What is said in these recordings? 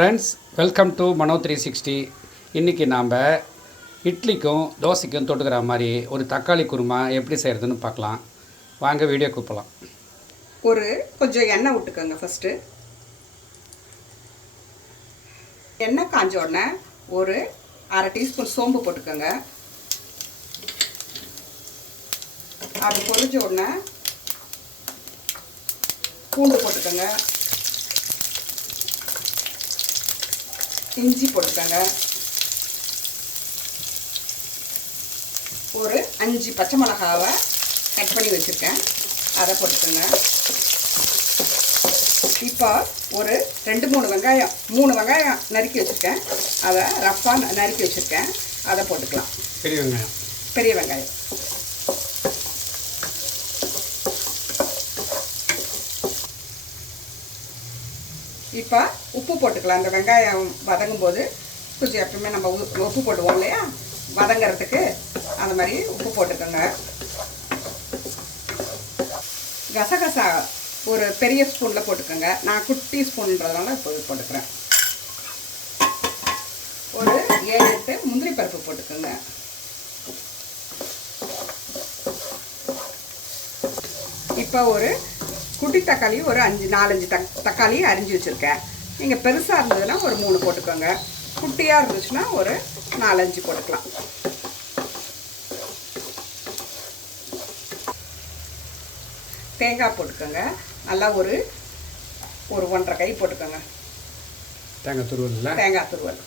Friends, welcome to மனோ 360. இன்றைக்கி நாம் இட்லிக்கும் தோசைக்கும் தொட்டுக்கிற மாதிரி ஒரு தக்காளி குருமா எப்படி செய்கிறதுன்னு பார்க்கலாம். வாங்க வீடியோக்கு போகலாம். கொஞ்சம் எண்ணெய் விட்டுக்கோங்க. ஃபஸ்ட்டு எண்ணெய் காஞ்ச உடனே ஒரு அரை டீஸ்பூன் சோம்பு போட்டுக்கோங்க. அது பொரிஞ்ச உடனே பூண்டு போட்டுக்கோங்க, இஞ்சி போட்டுக்கோங்க, ஒரு 5 பச்சை மிளகாவை கட் பண்ணி வச்சுருக்கேன், அதை போட்டுக்கோங்க. இப்போ ஒரு 2-3 வெங்காயம், 3 வெங்காயம் நறுக்கி வச்சுருக்கேன், அதை ரஃப்பாக நறுக்கி வச்சுருக்கேன், அதை போட்டுக்கலாம். பெரிய வெங்காயம் இப்போ உப்பு போட்டுக்கலாம். அந்த வெங்காயம் வதங்கும் போது கொஞ்சம் எப்பவுமே நம்ம உப்பு போடுவோம் இல்லையா, வதங்கிறதுக்கு அந்த மாதிரி உப்பு போட்டுக்கோங்க. கசகசா ஒரு பெரிய ஸ்பூனில் போட்டுக்கோங்க. நான் குட்டி ஸ்பூன்றதுனால இப்போ போட்டுக்கிறேன். ஒரு 7-8 முந்திரி பருப்பு போட்டுக்கோங்க. இப்போ ஒரு குட்டி தக்காளி ஒரு 4-5 தக்காளி அரிஞ்சு வச்சுருக்கேன். நீங்கள் பெருசாக இருந்ததுன்னா ஒரு 3 போட்டுக்கோங்க, குட்டியாக இருந்துச்சுன்னா ஒரு 4-5 போட்டுக்கலாம். தேங்காய் போட்டுக்கோங்க. நல்லா ஒரு 1.5 கை போட்டுக்கோங்க. தேங்காய் துருவல்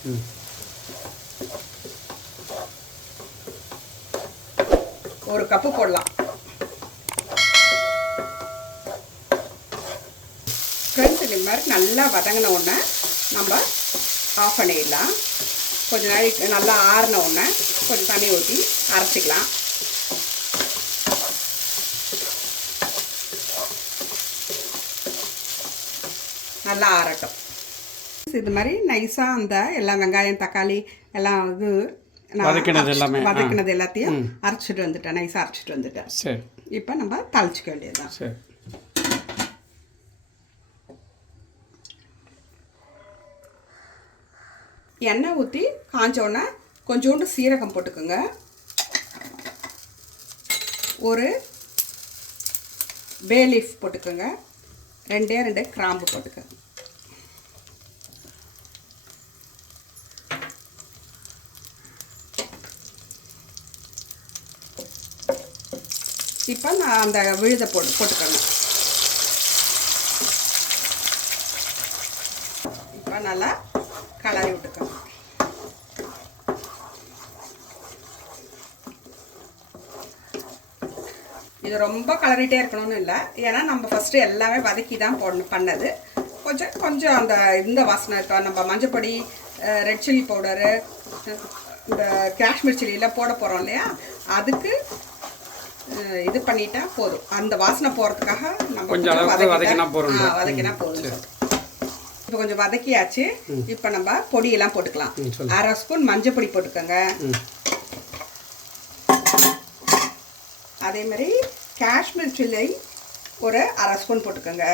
ஒரு கப்பு போடலாம். ஃப்ரெண்ட்ஸ், இது மாதிரி நல்லா வதங்கின உடனே நம்ம ஆஃப் பண்ணிடலாம். கொஞ்சம் நாளைக்கு நல்லா ஆறின உடனே கொஞ்சம் தண்ணி ஊற்றி அரைச்சிக்கலாம். நல்லா ஆறட்டும். இது மாதிரி நைஸாக அந்த எல்லா வெங்காயம் தக்காளி எல்லாம் இது வதக்கினது எல்லாத்தையும் அரைச்சிட்டு வந்துட்டேன், நைஸாக அரைச்சிட்டு வந்துட்டேன். சரி, இப்போ நம்ம தாளிச்சிக்க வேண்டியதுதான். சரி, எண்ணெய் ஊற்றி காஞ்சோடனே கொஞ்சோண்டு சீரகம் போட்டுக்கோங்க, ஒரு பே லீஃப் போட்டுக்கோங்க, 2 கிராம்பு போட்டுக்கோங்க. இப்போ நான் அந்த விழுதை போட்டுக்கோங்க. இப்போ நல்லா கலரி விட்டுக்கோங்க. இது ரொம்ப கலரிட்டே இருக்கணும்னு இல்லை, ஏன்னா நம்ம ஃபஸ்ட்டு எல்லாமே வதக்கி தான் பண்ணது. கொஞ்சம் அந்த இந்த வாசனை இருக்கா, நம்ம மஞ்சப்பொடி, ரெட் சில்லி பவுடரு, இந்த காஷ்மீர் சில்லியெல்லாம் போட போகிறோம் இல்லையா, அதுக்கு இது பண்ணிட்டா போதும். அந்த வாசனை போகிறதுக்காக நம்ம கொஞ்சம் வதக்கினா போதும். இப்போ கொஞ்சம் வதக்கியாச்சு. இப்போ நம்ம பொடியெல்லாம் போட்டுக்கலாம். 1/2 ஸ்பூன் மஞ்சள் பொடி போட்டுக்கோங்க. அதே மாதிரி காஷ்மீர் சில்லி ஒரு 1/2 ஸ்பூன் போட்டுக்கோங்க.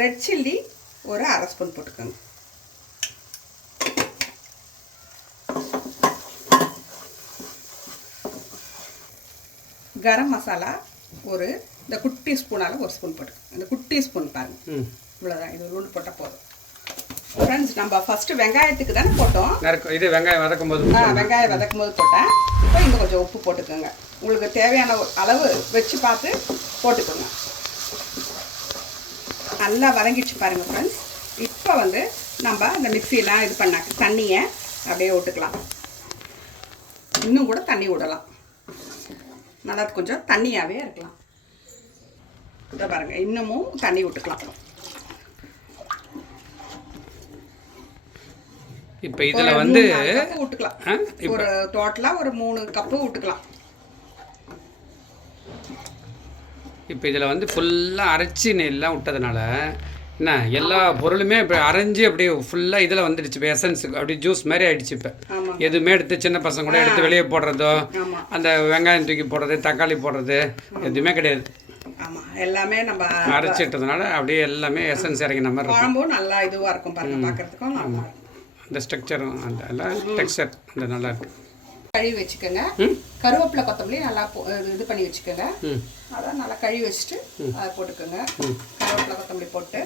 ரெட் சில்லி ஒரு 1/2 ஸ்பூன் போட்டுக்கோங்க. கரம் மசாலா ஒரு இந்த குட்டி ஸ்பூனால் 1 ஸ்பூன் போட்டுக்கோங்க. இந்த குட்டி ஸ்பூன் பாருங்கள், இவ்வளோதான். இது 1 போட்டால் போதும். ஃப்ரெண்ட்ஸ், நம்ம ஃபஸ்ட்டு வெங்காயத்துக்கு தானே போட்டோம், இது வெங்காயம் வதக்கும் போது போட்டேன். இப்போ இன்னும் கொஞ்சம் உப்பு போட்டுக்கோங்க. உங்களுக்கு தேவையான அளவு வச்சு பார்த்து போட்டுக்கோங்க. நல்லா வதங்கிடுச்சு பாருங்கள் ஃப்ரெண்ட்ஸ். இப்போ நம்ம அந்த மிக்சியெலாம் இது பண்ண தண்ணியை அப்படியே விட்டுக்கலாம். இன்னும் கூட தண்ணி விடலாம், நல்லா கொஞ்சம் தண்ணியாகவே இருக்கலாம். இதை பாருங்கள், இன்னமும் தண்ணி விட்டுக்கலாம். இப்போ இதில் விட்டுக்கலாம். ஒரு டோட்டலாக ஒரு 3 கப்பு விட்டுக்கலாம். இப்போ இதில் ஃபுல்லாக அரைச்சி நெல்லாம் விட்டதுனால என்ன எல்லா பொருளுமே இப்போ அரைஞ்சி அப்படியே ஃபுல்லாக இதில் வந்துடுச்சு. இப்போ எசன்ஸ் அப்படி ஜூஸ் மாதிரி ஆகிடுச்சு. இப்போ எதுவுமே எடுத்து சின்ன பசங்க கூட எடுத்து வெளியே போடுறதோ, அந்த வெங்காயம் தூக்கி போடுறது, தக்காளி போடுறது எதுவுமே கிடையாது. ஆமாம், எல்லாமே நம்ம அரைச்சிட்டதுனால அப்படியே எல்லாமே எசன்ஸ் இறங்கின மாதிரி இருக்கும். குழம்பும் நல்லா இதுவாக இருக்கும் பாருங்க, பார்க்குறதுக்கும் நல்லா இருக்கும். அந்த ஸ்ட்ரக்சரும் அந்த எல்லாம் டெக்ஸ்சர் அந்த நல்லா இருக்கும். கழுவி வச்சுக்கோங்க. கருவேப்பிலை கொத்தமல்லி நல்லா இது பண்ணி வச்சுக்கோங்க. அதான் நல்லா கழுவி வச்சுட்டு அதை போட்டுக்கோங்க. கருவேப்பிலை கொத்தமல்லி போட்டு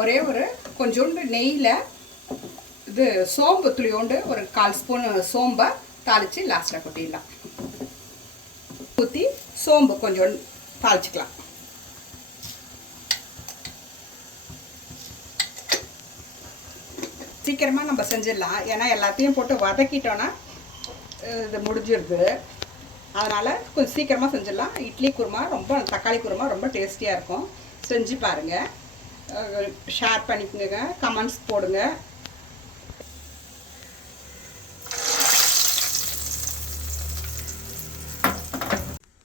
ஒரே ஒரு கொஞ்சோண்டு நெய்யில் இது சோம்பு துளியோண்டு ஒரு 1/4 ஸ்பூன் சோம்பை தாளித்து லாஸ்ட்டில் கொட்டிடலாம். ஊற்றி சோம்பு கொஞ்சோண்டு தாளிச்சிக்கலாம். சீக்கிரமாக நம்ம செஞ்சிடலாம், ஏன்னா எல்லாத்தையும் போட்டு வதக்கிட்டோன்னா இது முடிஞ்சிருது. அதனால் கொஞ்சம் சீக்கிரமாக செஞ்சிடலாம். இட்லி குருமா ரொம்ப தக்காளி குருமா ரொம்ப டேஸ்டியாக இருக்கும். செஞ்சு பாருங்கள், ஷேர் பண்ணிக்கோங்க, கமெண்ட்ஸ் போடுங்க.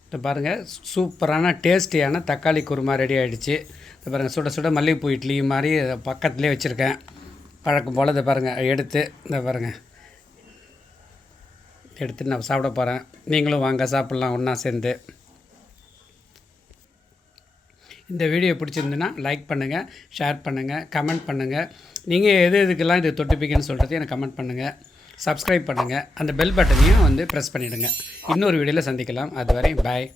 இப்போ பாருங்கள், சூப்பரான டேஸ்டியான தக்காளி குருமா ரெடி ஆகிடுச்சு. இப்போ பாருங்கள், சுட சுட மல்லிகைப்பூ இட்லி மாதிரி பக்கத்துலேயே வச்சுருக்கேன். பழக்கம் போல் இதை பாருங்கள் எடுத்து இந்த பாருங்கள் எடுத்து நான் சாப்பிட போகிறேன். நீங்களும் வாங்க சாப்பிட்லாம் ஒன்றா சேர்ந்து. இந்த வீடியோ பிடிச்சிருந்துன்னா லைக் பண்ணுங்கள், ஷேர் பண்ணுங்கள், கமெண்ட் பண்ணுங்கள். நீங்கள் எதுக்கெல்லாம் இது தொட்டுப்பீங்கன்னு சொல்கிறது எனக்கு கமெண்ட் பண்ணுங்கள். சப்ஸ்கிரைப் பண்ணுங்கள். அந்த பெல் பட்டனையும் ப்ரெஸ் பண்ணிவிடுங்க. இன்னொரு வீடியோவில் சந்திக்கலாம். அதுவரை பாய்.